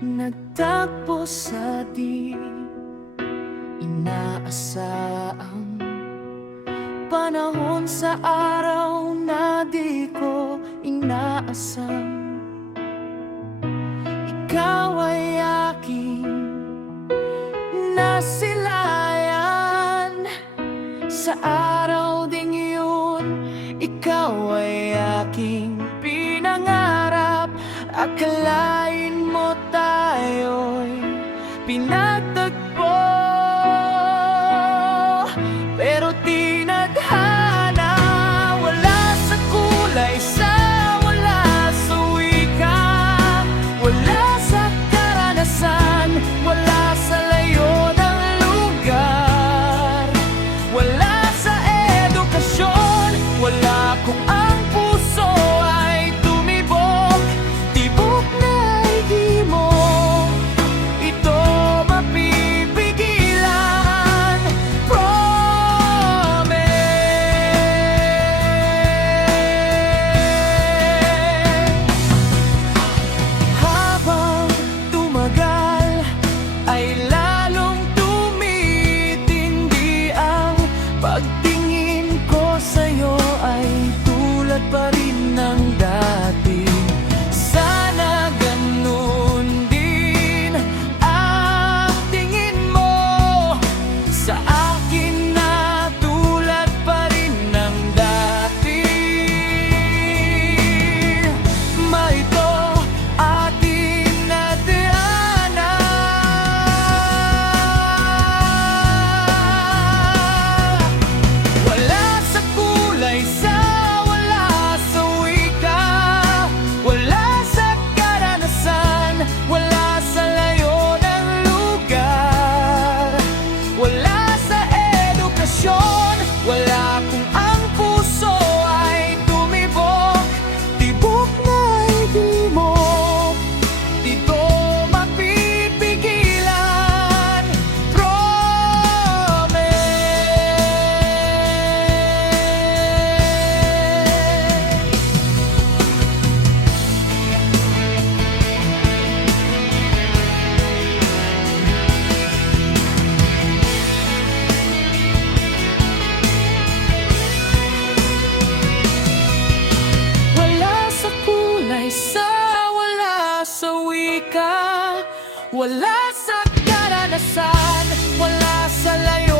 Nagtagpo sa di inaasahang panahon, sa araw na di ko inaasam. Ikaw ay aking nasilayan, sa araw ding yun ikaw ay aking pinangarap. Akalain mo tayo'y pinagtagpo, pero tinadhana. Wala sa kulay, wala sa wika, wala sa karanasan, wala sa layo ng lugar, wala sa edukasyon, wala kung ang puso ay tumibok. Tibok na hindi mo ito mapipigilan. Promise. Habang tumagal ay lalong tumitindi ang pagtingin ko sa'yo, ay tulad pa rin ng dati. Sana ganun din ang tingin mo sa akin, na tulad pa rin ng dati. Maito ating nadaanan. Wala sa kulay, wala sa wika, wala sa karanasan, wala sa layo ng lugar, wala sa edukasyon, wala kung ang puso ay tumibok. Tibok na hindi mo ito mapipigilan. Promise. Wala sa kulay, wala sa wika, wala sa karanasan, wala sa layo